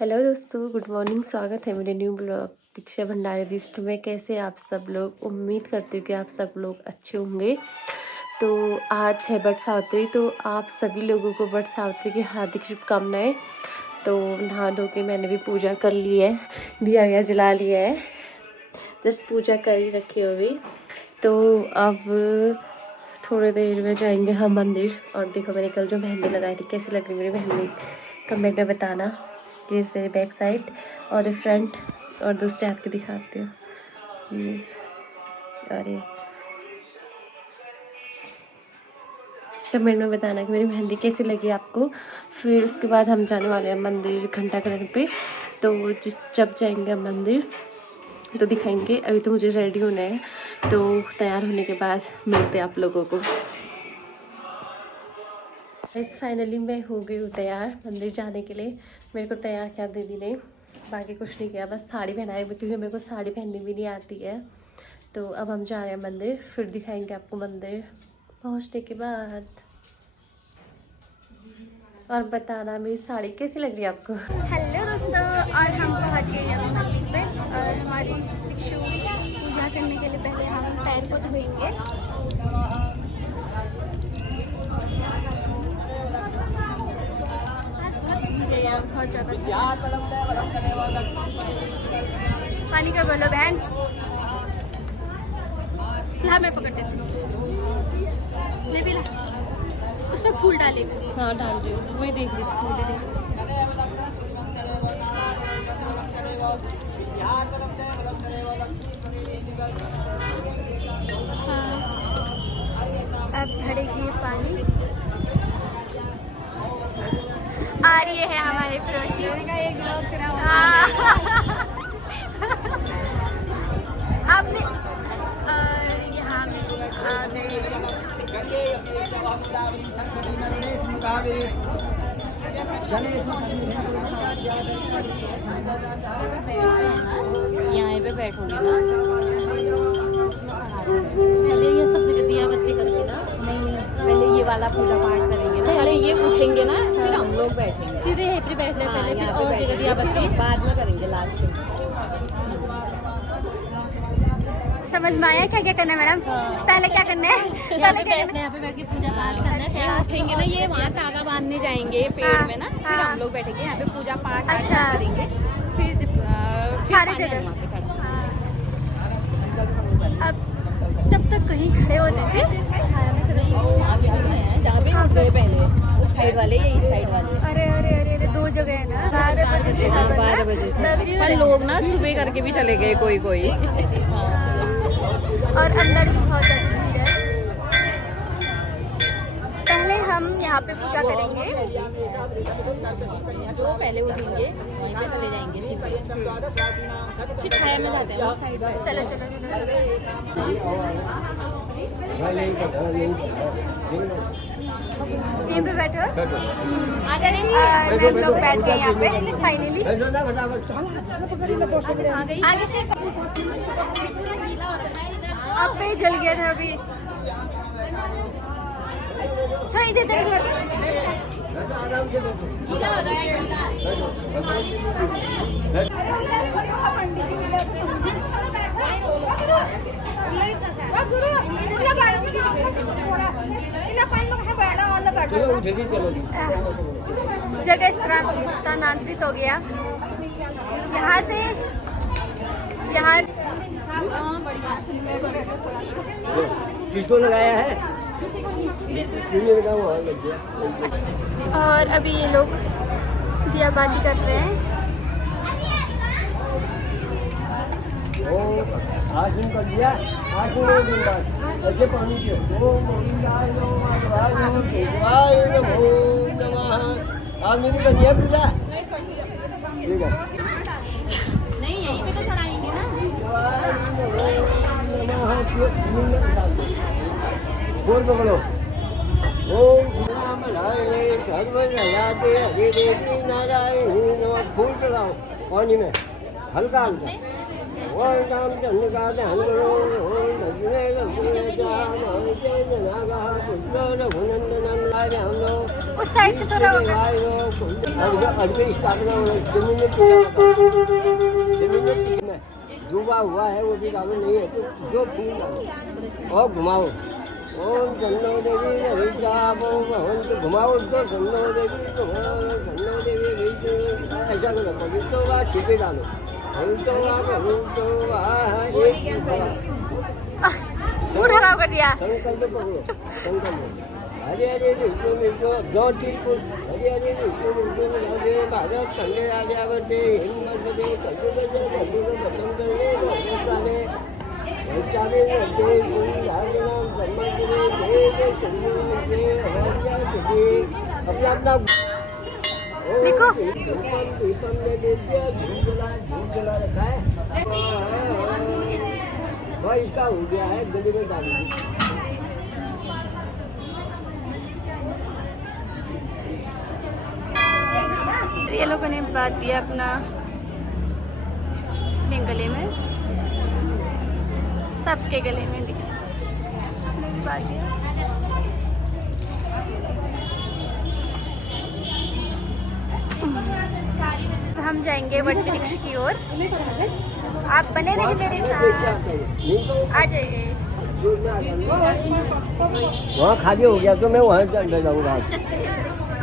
Hello दोस्तों, good morning. स्वागत है मेरे न्यू ब्लॉग दीक्षा भंडारी लिस्ट में। कैसे आप सब लोग? उम्मीद करती हूँ कि आप सब लोग अच्छे होंगे। तो आज है बट सावित्री, तो आप सभी लोगों को बट सावित्री की हार्दिक शुभकामनाएं। तो नहा धो के मैंने भी पूजा कर ली है, दिया गया जला लिया है, जस्ट पूजा कर ही रखी हुई। तो अब थोड़ी देर में जाएंगे हम मंदिर। और देखो मैंने कल जो मेहंदी लगाई थी, कैसी लग रही मेरी मेहंदी, कमेंट में बताना। ये मेरी बैक साइड और फ्रंट और दूसरे हाथ के दिखाती हूँ। ये और ये कमेंट में बताना कि मेरी मेहंदी कैसी लगी आपको। फिर उसके बाद हम जाने वाले हैं मंदिर घंटाघर पे। तो जब जाएंगे हम मंदिर तो दिखाएंगे। अभी तो मुझे रेडी होना है, तो तैयार होने के बाद मिलते हैं आप लोगों को। इस फाइनली मैं हो गई हूँ तैयार मंदिर जाने के लिए। मेरे को तैयार किया दीदी ने, बाकी कुछ नहीं किया, बस साड़ी पहनाई क्योंकि मेरे को साड़ी पहननी भी नहीं आती है। तो अब हम जा रहे हैं मंदिर, फिर दिखाएंगे आपको मंदिर पहुँचने के बाद। और बताना मेरी साड़ी कैसी लग रही है आपको। हेलो दोस्तों, और हम पहुंच गए हैं मंदिर पे। और हमारी भिक्षु पूजा करने के लिए पहले हम पैर को धोएंगे। आज बहुत भीड़ है यहाँ, बहुत ज़्यादा। पानी का बोलो बहन, ला मैं पकड़ देती हूँ। ले भी ला, उसमें फूल डालेगा। हाँ डाल रही हूँ, वही देख रही थी। अब भरेगी पानी। आ रही है हमारे पड़ोसी। आपने और यहाँ में आ गए। यहाँ पे बैठोगे ना, पहले ये सब जगह दिया बत्ती करके ना। नहीं, पहले ये वाला पूजा पाठ करेंगे ना, पहले ये उठेंगे ना, फिर हम लोग बैठेंगे सीधे यहीं पे बैठने। पहले फिर और जगह दिया बत्ती बाद में करेंगे लास्ट में। समझ में आया क्या क्या करना है मैडम? पहले क्या करना है? पहले क्या करना है? यहाँ पे बैठ के पूजा पाठ करना है। फिर उठेंगे ना, ये वहाँ धागा बांधने जाएंगे पेड़ में ना, फिर हम लोग बैठेंगे यहाँ पे पूजा पाठ अच्छा करेंगे। फिर सारे जगह। अब तब तक कहीं खड़े होते हैं फिर जहाँ पे हम गए पहले, उस साइड वाले या इस साइड वाले। अरे अरे अरे अरे, दो जगह है ना। 12 बजे से 12 बजे से। पर लोग ना सुबह करके भी चले गए कोई कोई। और अंदर भी बहुत ज़्यादा भीड़ है। पहले हम यहाँ पे पूजा करेंगे। जो पहले उठेंगे वहीं पे चले जाएंगे सीधे छाया में जाते हैं उस साइड में। चलो चलो यहीं पे बैठो। और हम लोग बैठ गए यहाँ पे फाइनली। आगे से अब पे जल गया था अभी। थोड़ा इधर इधर जगह स्थानांतरित हो गया यहाँ से। यहाँ किसको लगाया है? और अभी ये लोग दियाबाती कर रहे हैं। आज दिन कर दिया, आज दिन बाद ऐसे पानी के आज नहीं कर दिया पूजा। ठीक है, नहीं यहीं पे तो चढ़ाएंगे ना। बोल पकड़ो। ओम राम राय सर्वजयाते हरे देवी नारायण। फूल चढ़ाओ पानी में हल्का हल्का। और नाम चंद्रिका ध्यान करो ओम लक्ष्मी लक्ष्मी नागा पुत्र रघुनंदनम लाए हम लोग उस साइड से थोड़ा होगा। अभी स्थापना जमीन में डूबा हुआ है वो भी डालो नहीं है तो जो फूल डालो और घुमाओ ओम चंदो देवी रविता भगवंत घुमाओ तो चंदो देवी चंदो देवी ऐसा करो पवित्र वा छिपे डालो पवित्र वा मूड खराब कर दिया। संकल्प पकड़ो संकल्प हरे हरे विष्णु विष्णु जो चीज को हरे हरे विष्णु विष्णु राधे भारत ठंडे राजा बचे हिम्मत बचे कद्दू बचे कद्दू को खत्म करने चाले चाले बचे कोई राजा नाम ब्रह्मा जी ने देव चंद्र के हमारा तुझे अपना अपना देखो दीपम दीपम ने दे दिया धूप जला रखा है भाई इसका हो गया है गली में डाल दीजिए ये लोगों ने बात दिया अपना अपने गले में, सबके गले में बात दिया। हम जाएंगे वट वृक्ष की ओर, आप बने रहिए मेरे साथ, आ जाइए। वहाँ खाली हो गया तो मैं वहाँ चल जाऊँगा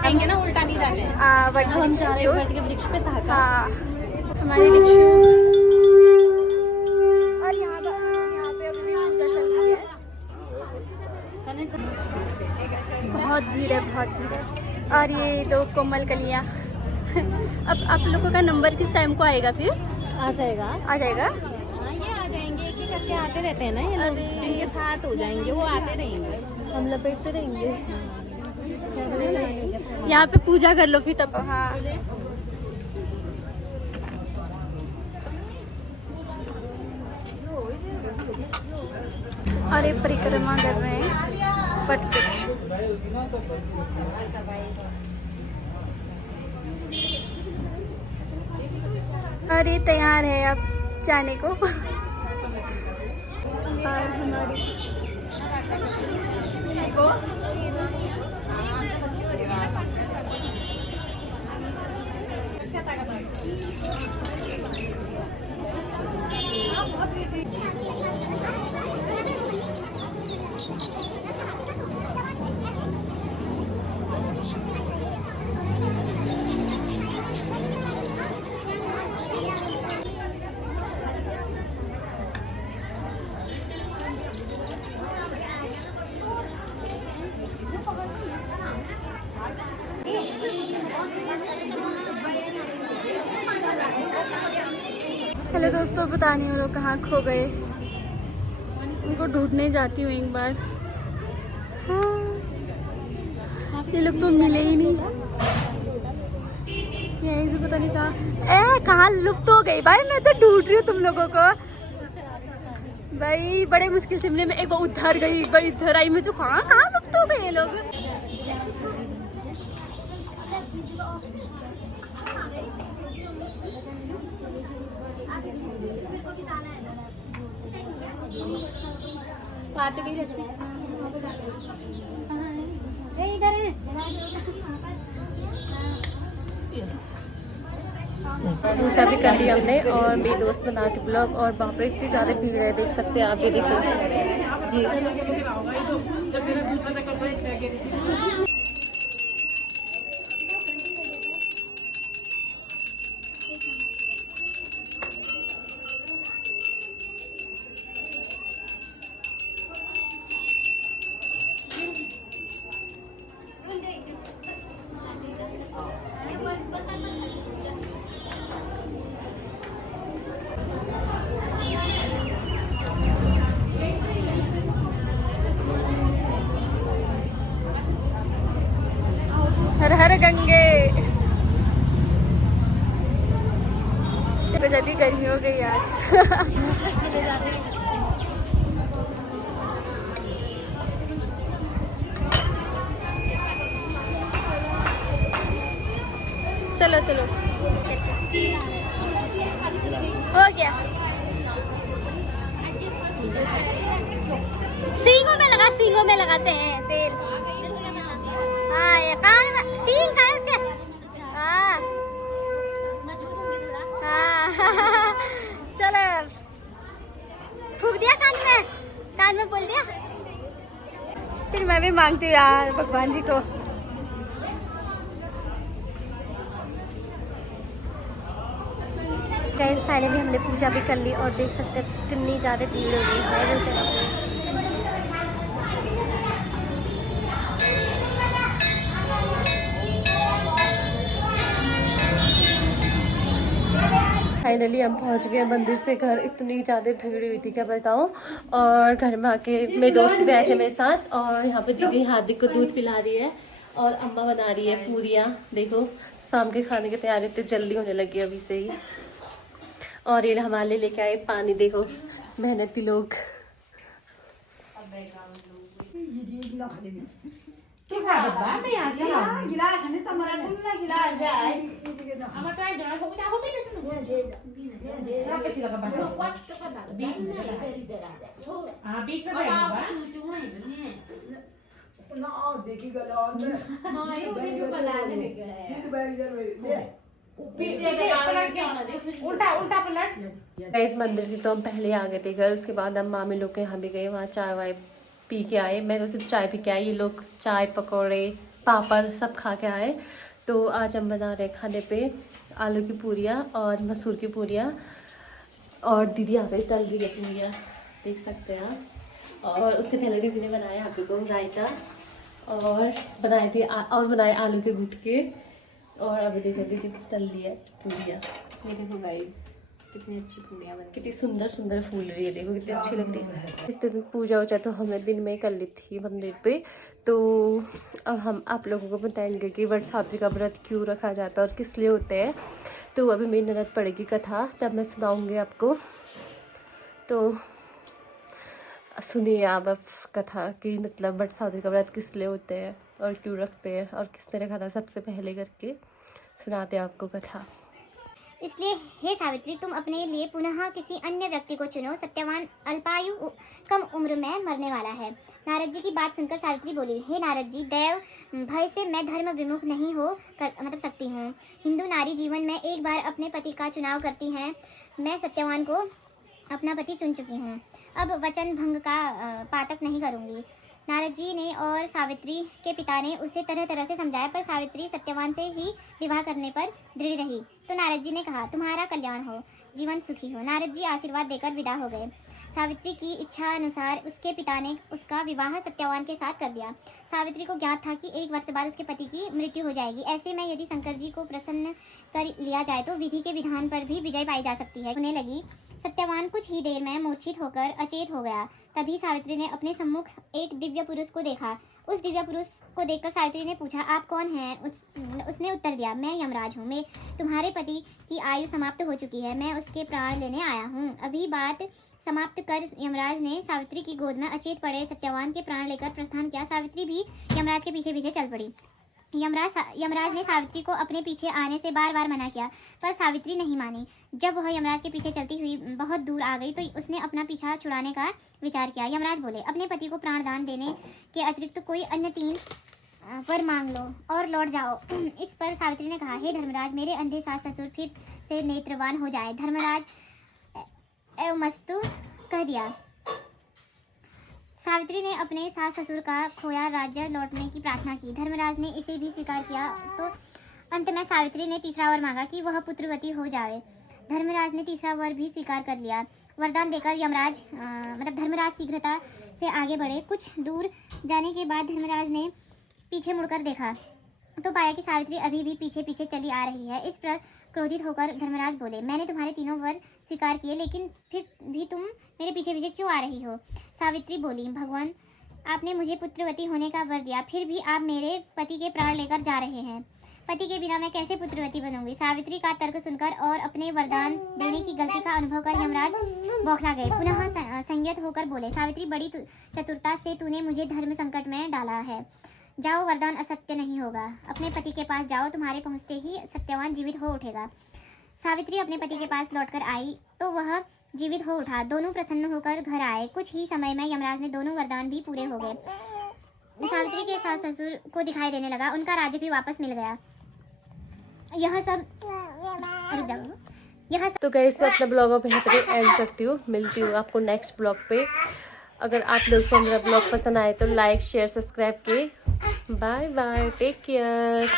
आएंगे ना, उल्टा नहीं जाने। वट वृक्ष की ओर, हाँ हमारे भिक्षु, और यहाँ पे अभी भी पूजा चल रही है। बहुत भीड़ है, बहुत भीड़ है। और ये दो कोमल कलियाँ। अब आप लोगों का नंबर किस टाइम को आएगा फिर? आ जाएगा। आ जाएगा। हाँ, ये आ जाएंगे, एक एक करके आते रहते हैं ना ये लोग, इनके साथ हो जाएंगे, वो आते रहेंगे, हम लपेटते रहेंगे। यहाँ पे पूजा कर लो फिर तब। हाँ अरे परिक्रमा कर रहे हैं वट वृक्ष। अरे तैयार है अब जाने को। और हमारी हेलो दोस्तों, पता नहीं वो लोग कहाँ खो गए, उनको ढूंढने जाती हूँ एक बार। हाँ, ये लोग तो मिले ही नहीं, यहीं से पता नहीं कहाँ लुप्त हो गई। भाई मैं तो ढूंढ रही हूँ तुम लोगों को भाई, बड़े मुश्किल से मिले। मैं एक बार उधर गई, एक बार इधर आई, मैं जो कहाँ लुप्त हो गए ये लोग। पूजा भी कर लिया हमने, और मेरी दोस्त बना के ब्लॉग, और वहाँ पर इतनी ज़्यादा भीड़ है, देख सकते हैं आप, ये देखो जी। हर हर गंगे। जल्दी गर्मी हो गई आज। चलो चलो, हो गया। सींगों में लगाते हैं तेल। हाँ ये कान में सींग है उसके। हाँ हाँ चलो फूक दिया कान में बोल दिया। फिर मैं भी मांगती हूँ यार भगवान जी को। गाइस फाइनली हमने पूजा भी कर ली और देख सकते हैं कितनी ज़्यादा भीड़ हो गई है वो जगह पे। फाइनली हम पहुंच गए मंदिर से घर। इतनी ज़्यादा भीड़ हुई थी क्या बताऊं। और घर में आके मेरे दोस्त भी आए थे मेरे साथ और यहाँ पे दीदी हार्दिक को दूध पिला रही है और अम्मा बना रही है पूरियाँ। देखो शाम के खाने की तैयारी तो जल्दी होने लगी अभी से ही। और ये हमारे लिए लेके आए पानी। देखो मेहनती लोग। इस मंदिर से तो हम पहले आ गए थे घर। उसके बाद हम मामी लोग के यहाँ भी गए, वहाँ चाय वाय पी के आए। मैं तो सिर्फ चाय पी के आई, ये लोग चाय पकौड़े पापड़ सब खा के आए। तो आज हम बना रहे खाने पे आलू की पूरियाँ और मसूर की पूरियाँ। और दीदी यहाँ पे तल रही है पूरियाँ, देख सकते हैं आप। और उससे पहले दीदी ने बनाया यहाँ पे को रायता और बनाए आलू के गुटके। और अभी देखो दीदी तल लिया पूरियाँ। ये देखो गाइस कितनी अच्छी पूरियाँ बनी, कितनी सुंदर सुंदर फूल रही है। देखो कितनी अच्छी लग रही है। इस दिन पूजा वूजा तो हमने दिन में ही कर ली थी मंदिर पे। तो अब हम आप लोगों को बताएंगे कि वट सावित्री का व्रत क्यों रखा जाता है और किस लिए होते हैं। तो अभी मेरी ननद पड़ेगी कथा, तब मैं सुनाऊंगी आपको। तो सुनिए आप अब कथा कि मतलब वट सावित्री का व्रत किस लिए होते हैं और क्यों रखते हैं और किसने रखा था। सबसे पहले करके सुनाते हैं आपको कथा। इसलिए हे सावित्री, तुम अपने लिए पुनः किसी अन्य व्यक्ति को चुनो। सत्यवान अल्पायु कम उम्र में मरने वाला है। नारद जी की बात सुनकर सावित्री बोली, हे नारद जी, दैव भय से मैं धर्म विमुख नहीं हो सकती हूँ। हिंदू नारी जीवन में एक बार अपने पति का चुनाव करती हैं। मैं सत्यवान को अपना पति चुन चुकी हूँ। अब वचन भंग का पातक नहीं करूँगी। नारद जी ने और सावित्री के पिता ने उसे तरह तरह से समझाया, पर सावित्री सत्यवान से ही विवाह करने पर दृढ़ रही। तो नारद जी ने कहा, तुम्हारा कल्याण हो, जीवन सुखी हो। नारद जी आशीर्वाद देकर विदा हो गए। सावित्री की इच्छा अनुसार उसके पिता ने उसका विवाह सत्यवान के साथ कर दिया। सावित्री को ज्ञात था कि 1 वर्ष बाद उसके पति की मृत्यु हो जाएगी। ऐसे में यदि शंकर जी को प्रसन्न कर लिया जाए तो विधि के विधान पर भी विजय पाई जा सकती है। उन्हें लगी। सत्यवान कुछ ही देर में मूर्छित होकर अचेत हो गया। तभी सावित्री ने अपने सम्मुख एक दिव्य पुरुष को देखा। उस दिव्य पुरुष को देखकर सावित्री ने पूछा, आप कौन हैं? उसने उत्तर दिया, मैं यमराज हूँ। मैं तुम्हारे पति की आयु समाप्त हो चुकी है, मैं उसके प्राण लेने आया हूँ। अभी बात समाप्त कर यमराज ने सावित्री की गोद में अचेत पड़े सत्यवान के प्राण लेकर प्रस्थान किया। सावित्री भी यमराज के पीछे पीछे चल पड़ी। यमराज ने सावित्री को अपने पीछे आने से बार बार मना किया, पर सावित्री नहीं मानी। जब वह यमराज के पीछे चलती हुई बहुत दूर आ गई तो उसने अपना पीछा छुड़ाने का विचार किया। यमराज बोले, अपने पति को प्राणदान देने के अतिरिक्त कोई अन्य 3 वर मांग लो और लौट जाओ। इस पर सावित्री ने कहा, हे धर्मराज, मेरे अंधे सास ससुर फिर से नेत्रवान हो जाए। धर्मराज एवमस्तु कह दिया। सावित्री ने अपने सास ससुर का खोया राज्य लौटने की प्रार्थना की। धर्मराज ने इसे भी स्वीकार किया। तो अंत में सावित्री ने तीसरा वर मांगा कि वह पुत्रवती हो जाए। धर्मराज ने तीसरा वर भी स्वीकार कर लिया। वरदान देकर धर्मराज शीघ्रता से आगे बढ़े। कुछ दूर जाने के बाद धर्मराज ने पीछे मुड़कर देखा तो पाया कि सावित्री अभी भी पीछे पीछे चली आ रही है। इस पर क्रोधित होकर धर्मराज बोले, मैंने तुम्हारे 3 वर स्वीकार किए, लेकिन फिर भी तुम मेरे पीछे पीछे क्यों आ रही हो? सावित्री बोली, भगवान, आपने मुझे पुत्रवती होने का वर दिया, फिर भी आप मेरे पति के प्राण लेकर जा रहे हैं। पति के बिना मैं कैसे पुत्रवती बनूंगी? सावित्री का तर्क सुनकर और अपने वरदान देने की गलती का अनुभव कर यमराज बौखला गए। पुनः संयत होकर बोले, सावित्री, बड़ी चतुरता से तूने मुझे धर्म संकट में डाला है। जाओ, वरदान असत्य नहीं होगा। अपने पति के पास जाओ, तुम्हारे पहुंचते ही सत्यवान जीवित हो उठेगा। सावित्री अपने पति के पास लौटकर आई तो वह जीवित हो उठा। दोनों प्रसन्न होकर घर आए। कुछ ही समय में यमराज ने दोनों वरदान भी पूरे हो गए। सावित्री के सास ससुर को दिखाई देने लगा। उनका राज्य भी वापस मिल गया। यह सब रुक जाओ। यह सब तो गाइस मैं अपना ब्लॉग अब यहाँ पे एंड करती हूँ। मिलती हूँ आपको नेक्स्ट ब्लॉग पे। अगर आप लोग को मेरा ब्लॉग पसंद आए तो लाइक शेयर सब्सक्राइब किए। Bye bye, take care.